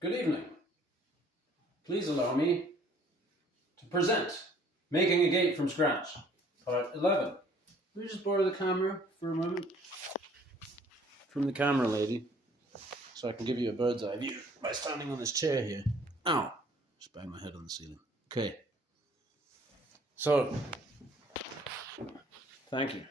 Good evening. Please allow me to present Making a Gate from Scratch, Part 11. Let me just borrow the camera for a moment from the camera lady so I can give you a bird's eye view by standing on this chair here. Ow! Just bang my head on the ceiling. Okay. So, thank you.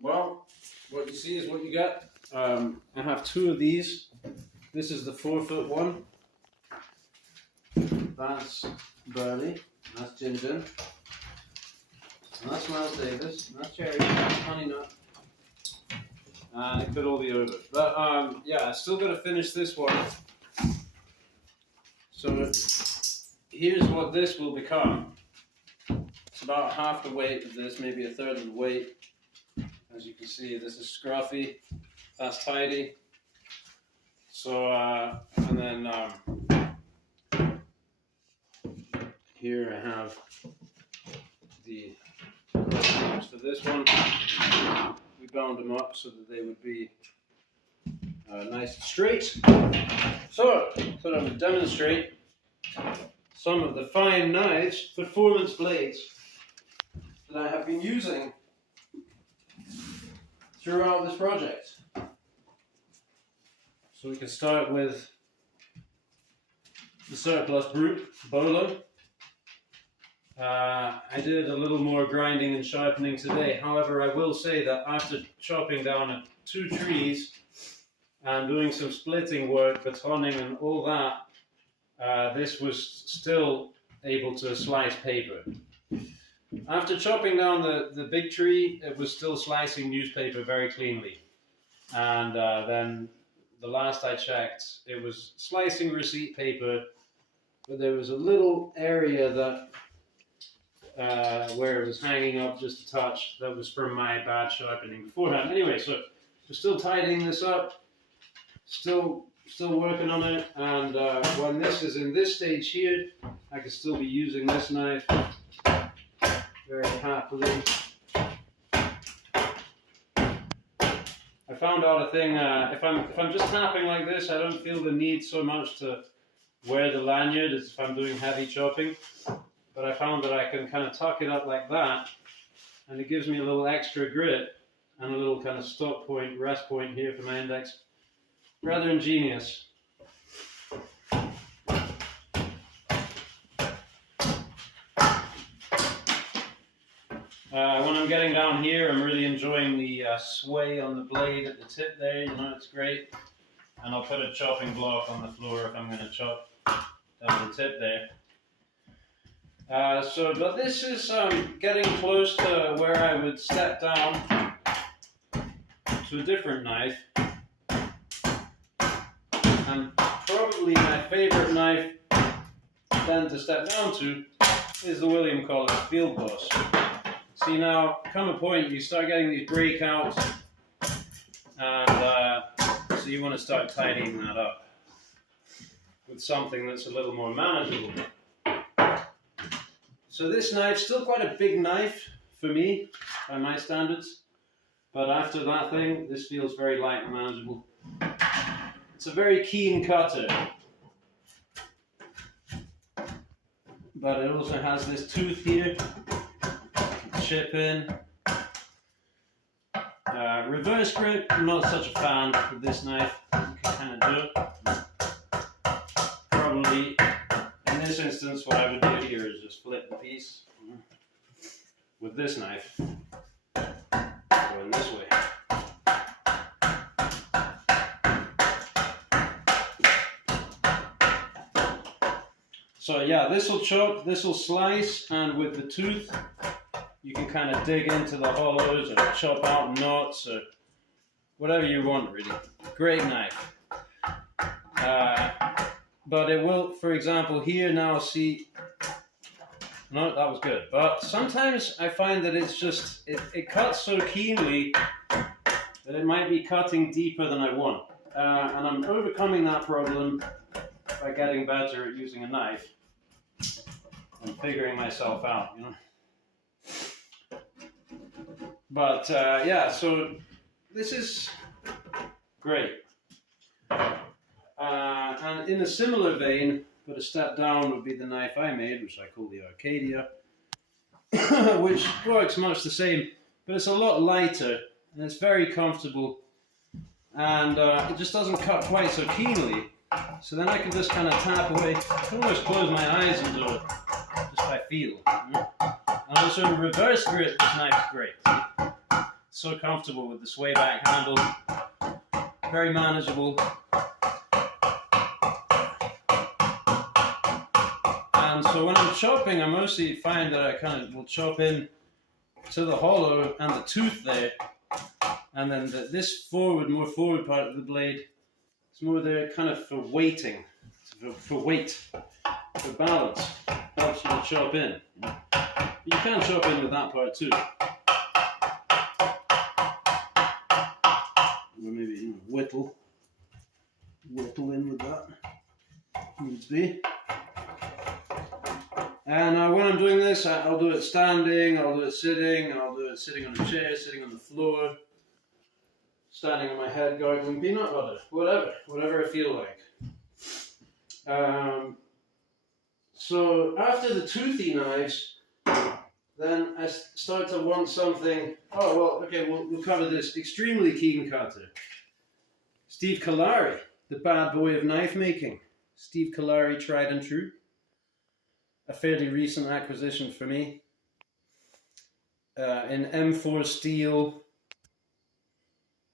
Well, what you see is what you get. I have two of these. This is the 4-foot one. That's Burley. That's Gin Gin. And that's Miles Davis. And that's Cherry. That's Honey Nut. And it could all be over. But yeah, I still got to finish this one. So here's what this will become. It's about half the weight of this, maybe a third of the weight. As you can see, this is scruffy. That's tidy. So, and then here I have the cross for this one. We bound them up so that they would be nice and straight. So, I'm going to demonstrate some of the fine knives, performance blades, that I have been using throughout this project. So we can start with the Surplus Brute Bolo. I did a little more grinding and sharpening today. However, I will say that after chopping down 2 trees and doing some splitting work, batoning and all that, this was still able to slice paper. After chopping down the big tree, it was still slicing newspaper very cleanly. And then the last I checked, it was slicing receipt paper, but there was a little area that where it was hanging up just a touch. That was from my bad sharpening beforehand. Anyway, so we're still tidying this up, still working on it, and when this is in this stage here, I can still be using this knife very happily. I found out a thing, if I'm just tapping like this, I don't feel the need so much to wear the lanyard as if I'm doing heavy chopping. But I found that I can kind of tuck it up like that, and it gives me a little extra grit and a little kind of stop point, rest point here for my index. Rather ingenious. When I'm getting down here, I'm really enjoying the sway on the blade at the tip there, you know, it's great. And I'll put a chopping block on the floor if I'm going to chop down the tip there. But this is getting close to where I would step down to a different knife. And probably my favorite knife then to step down to is the William Collins Field Boss. See, now, come a point, you start getting these breakouts, and so you want to start tidying that up with something that's a little more manageable. So this knife's still quite a big knife for me, by my standards, but after that thing, this feels very light and manageable. It's a very keen cutter, but it also has this tooth here. Chip in. Reverse grip, I'm not such a fan with this knife. You can kind of do it. Probably, in this instance, what I would do here is just flip the piece with this knife, going this way. So yeah, this will chop, this will slice, and with the tooth, you can kind of dig into the hollows or chop out knots or whatever you want, really. Great knife. But it will, for example, here now see, no, that was good. But sometimes I find that it's just, it cuts so keenly that it might be cutting deeper than I want. And I'm overcoming that problem by getting better at using a knife and figuring myself out, you know. But yeah, so this is Great. And in a similar vein, but a step down, would be the knife I made, which I call the Arcadia, which works much the same, but it's a lot lighter and it's very comfortable, and it just doesn't cut quite so keenly. So then I can just kind of tap away. I can almost close my eyes and do it just by feel. And also in reverse grip, this knife is great. So comfortable with the sway back handle, very manageable. And so when I'm chopping, I mostly find that I kind of will chop in to the hollow and the tooth there, and then this more forward part of the blade, it's more there kind of for weighting, for weight, for balance. Helps you to chop in. But you can chop in with that part too. Or maybe whittle in with that. Needs be. And when I'm doing this, I'll do it standing, I'll do it sitting, I'll do it sitting on a chair, sitting on the floor, standing on my head, gargling peanut butter, whatever I feel like. So after the toothy knives, then I start to want something. Oh well, okay, we'll cover this. Extremely keen cutter. Steve Kalari, the bad boy of knife making. Steve Kalari, tried and true. A fairly recent acquisition for me. In M4 steel.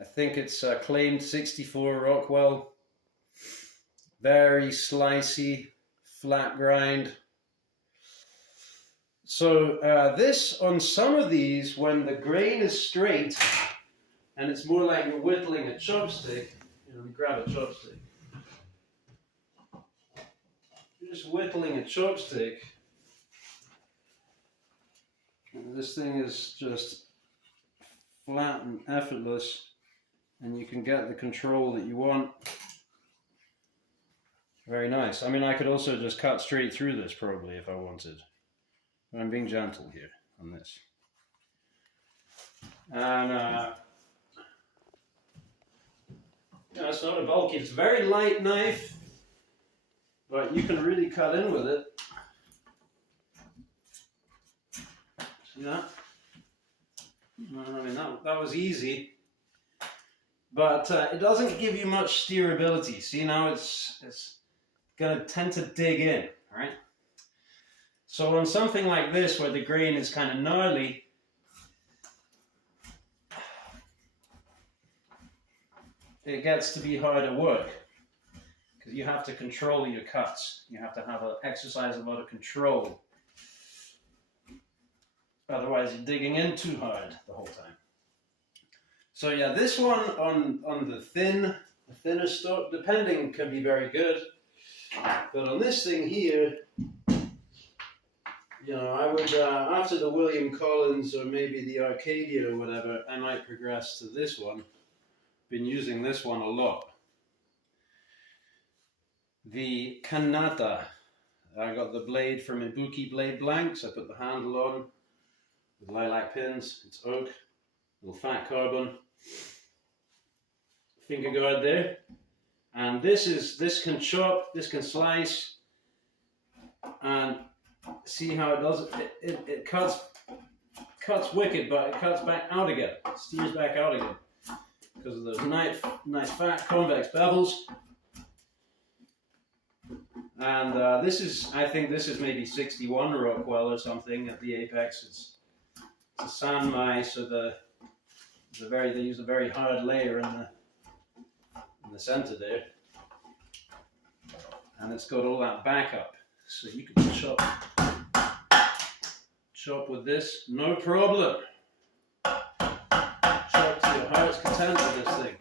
I think it's claimed 64 Rockwell. Very slicey, flat grind. So this, on some of these, when the grain is straight, and it's more like you're whittling a chopstick, grab a chopstick. You're just whittling a chopstick. And this thing is just flat and effortless, and you can get the control that you want. Very nice. I mean, I could also just cut straight through this probably if I wanted. But I'm being gentle here on this. And it's not a bulky, it's a very light knife, but you can really cut in with it. See that? I mean, that was easy, but it doesn't give you much steerability. See, now it's going to tend to dig in, right? So on something like this, where the grain is kind of gnarly, it gets to be harder work, because you have to control your cuts. You have to exercise a lot of control. Otherwise, you're digging in too hard the whole time. So yeah, this one on the thinner stuff, depending, can be very good. But on this thing here, I would, after the William Collins or maybe the Arcadia or whatever, I might progress to this one. Been using this one a lot. The Kanata. I got the blade from Ibuki Blade Blanks. I put the handle on with lilac pins. It's oak, little fat carbon. Finger guard there. And this can chop, this can slice, and see how it does it. It cuts wicked, but it cuts back out again. It steers back out again because of those nice fat convex bevels. And I think this is maybe 61 Rockwell or something at the apex. It's a Sanmai, so they use a very hard layer in the center there, and it's got all that backup, so you can chop with this, no problem. Chop to your heart's content with this thing.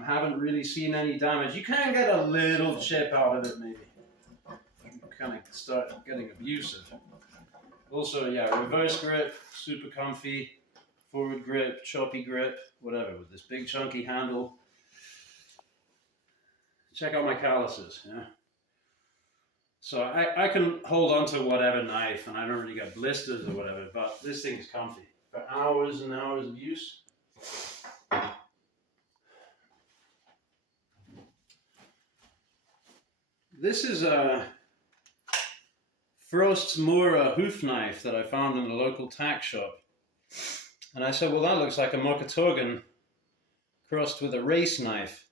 I haven't really seen any damage. You can get a little chip out of it, maybe. You kind of start getting abusive. Also, yeah, reverse grip, super comfy. Forward grip, choppy grip, whatever, with this big chunky handle. Check out my calluses, yeah. So I can hold on to whatever knife, and I don't really get blisters or whatever, but this thing is comfy for hours and hours of use. This is a Frost's Mora hoof knife that I found in a local tack shop. And I said, well, that looks like a Mokatogan crossed with a race knife.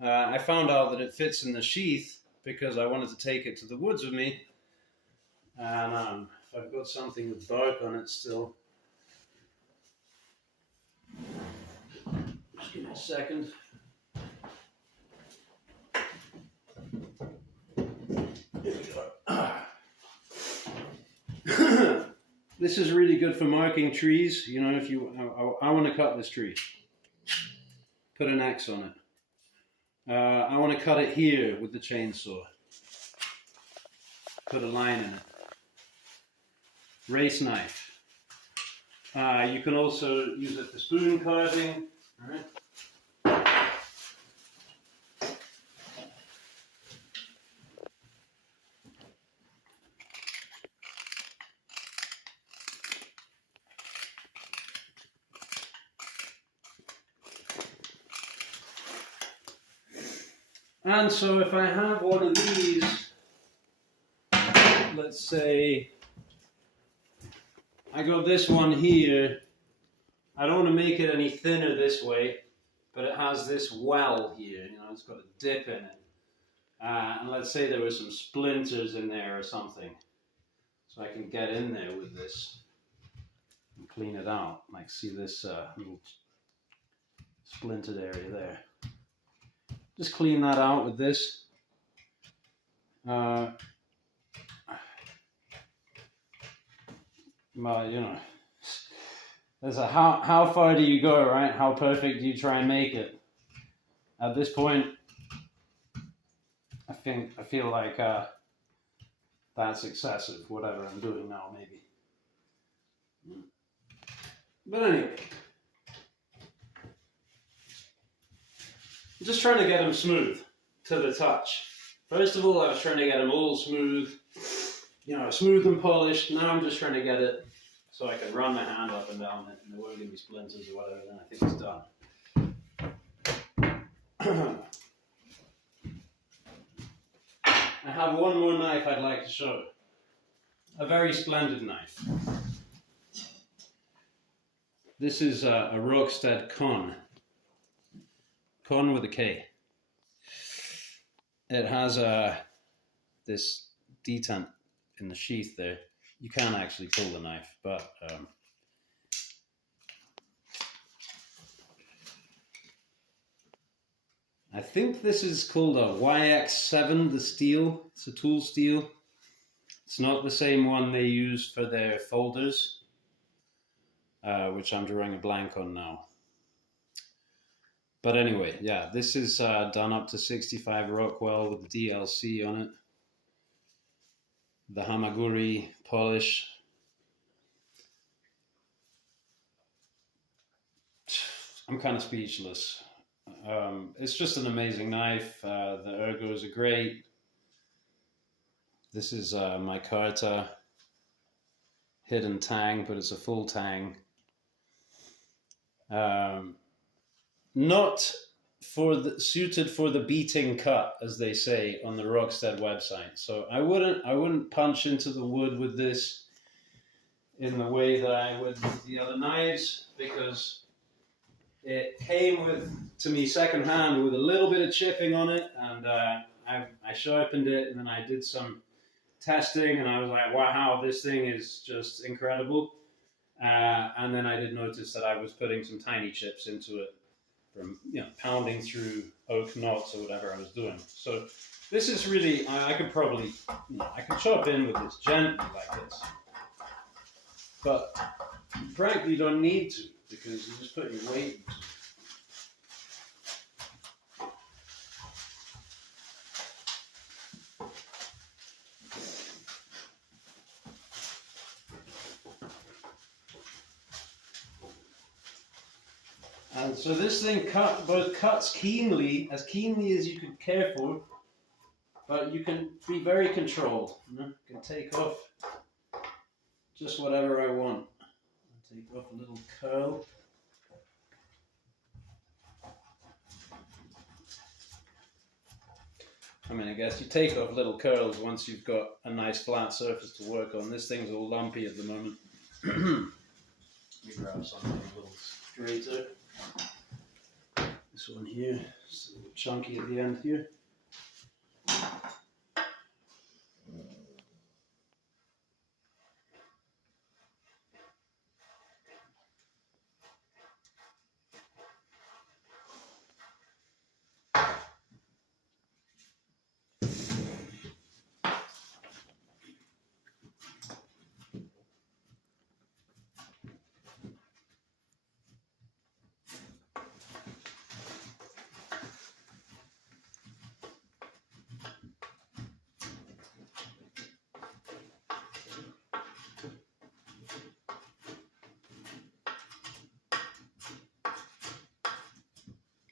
I found out that it fits in the sheath because I wanted to take it to the woods with me. And if I've got something with bark on it still. Just give me a second. Here we go. This is really good for marking trees. You know, if you, I want to cut this tree. Put an X on it. I want to cut it here with the chainsaw. Put a line in it. Race knife. You can also use it for spoon carving. All right. And so if I have one of these, let's say I got this one here, I don't want to make it any thinner this way, but it has this well here, you know, it's got a dip in it. And let's say there were some splinters in there or something. So I can get in there with this and clean it out. Like see this little splintered area there. Just clean that out with this. Well, you know, there's a how far do you go, right? How perfect do you try and make it? At this point, I feel like that's excessive. Whatever I'm doing now, maybe. But anyway. I'm just trying to get them smooth to the touch. First of all, I was trying to get them all smooth, you know, smooth and polished. Now I'm just trying to get it so I can run my hand up and down it and there won't be splinters or whatever, then I think it's done. I have one more knife I'd like to show. A very splendid knife. This is a Rokstad Con. Con with a K. It has this detent in the sheath there. You can actually pull the knife, but I think this is called a YX7, the steel. It's a tool steel. It's not the same one they use for their folders, which I'm drawing a blank on now. But anyway, yeah, this is done up to 65 Rockwell with the DLC on it. The Hamaguri polish. I'm kind of speechless. It's just an amazing knife. The ergos are great. This is my Carta hidden tang, but it's a full tang. Not suited for the beating cut, as they say on the Rokstad website. So I wouldn't punch into the wood with this in the way that I would with the other knives, because it came to me secondhand with a little bit of chipping on it, and I sharpened it, and then I did some testing, and I was like, wow, this thing is just incredible. And then I did notice that I was putting some tiny chips into it from, you know, pounding through oak knots or whatever I was doing. So this is really, I could probably, you know, I could chop in with this gently like this. But frankly, you don't need to, because you just put your weight into it. And so this thing cuts keenly, as keenly as you could care for, but you can be very controlled. You know? You can take off just whatever I want. Take off a little curl. I mean, I guess you take off little curls once you've got a nice flat surface to work on. This thing's all lumpy at the moment. Let me grab something a little straighter. This one here, it's a little chunky at the end here.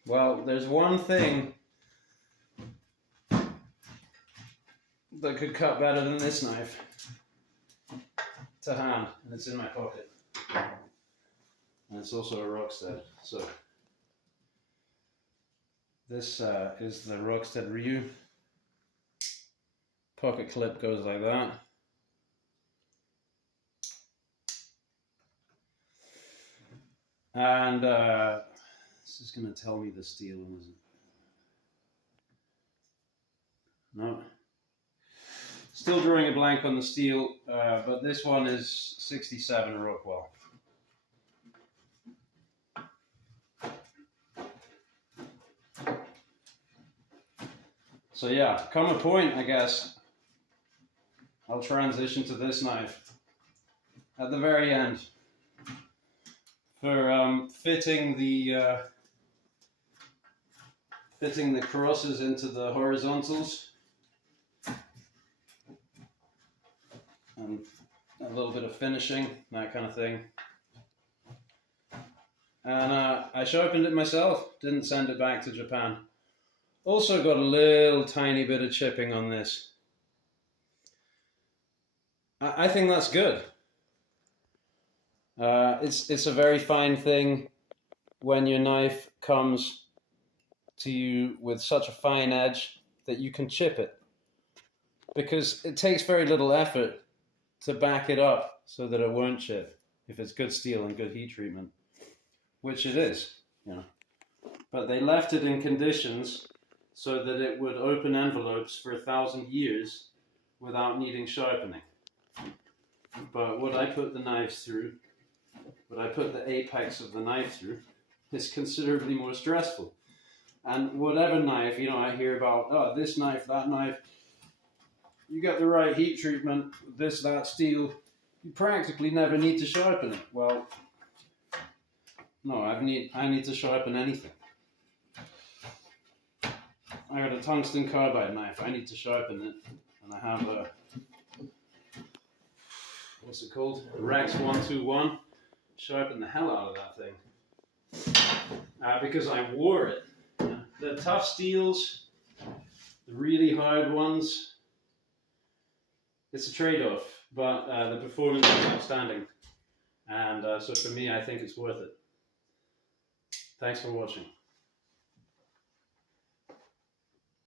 Well, there's one thing that could cut better than this knife to hand, and it's in my pocket. And it's also a Rockstead. So this is the Rockstead Ryu. Pocket clip goes like that. And this is going to tell me the steel, is it? No. Still drawing a blank on the steel, but this one is 67 Rockwell. So yeah, come a point, I guess, I'll transition to this knife at the very end for fitting the crosses into the horizontals and a little bit of finishing, that kind of thing. And I sharpened it myself, didn't send it back to Japan. Also got a little tiny bit of chipping on this. I think that's good. It's a very fine thing when your knife comes to you with such a fine edge that you can chip it, because it takes very little effort to back it up so that it won't chip if it's good steel and good heat treatment, which it is, you know. But they left it in conditions so that it would open envelopes for 1,000 years without needing sharpening. But what I put the knives through, what I put the apex of the knife through, is considerably more stressful. And whatever knife, you know, I hear about, oh, this knife, that knife, you get the right heat treatment, this, that steel, you practically never need to sharpen it. Well, no, I need to sharpen anything. I got a tungsten carbide knife, I need to sharpen it, and I have a, what's it called? A Rex 121. Sharpen the hell out of that thing. Because I wore it. The tough steels, the really hard ones, it's a trade-off, but the performance is outstanding. And so for me, I think it's worth it. Thanks for watching.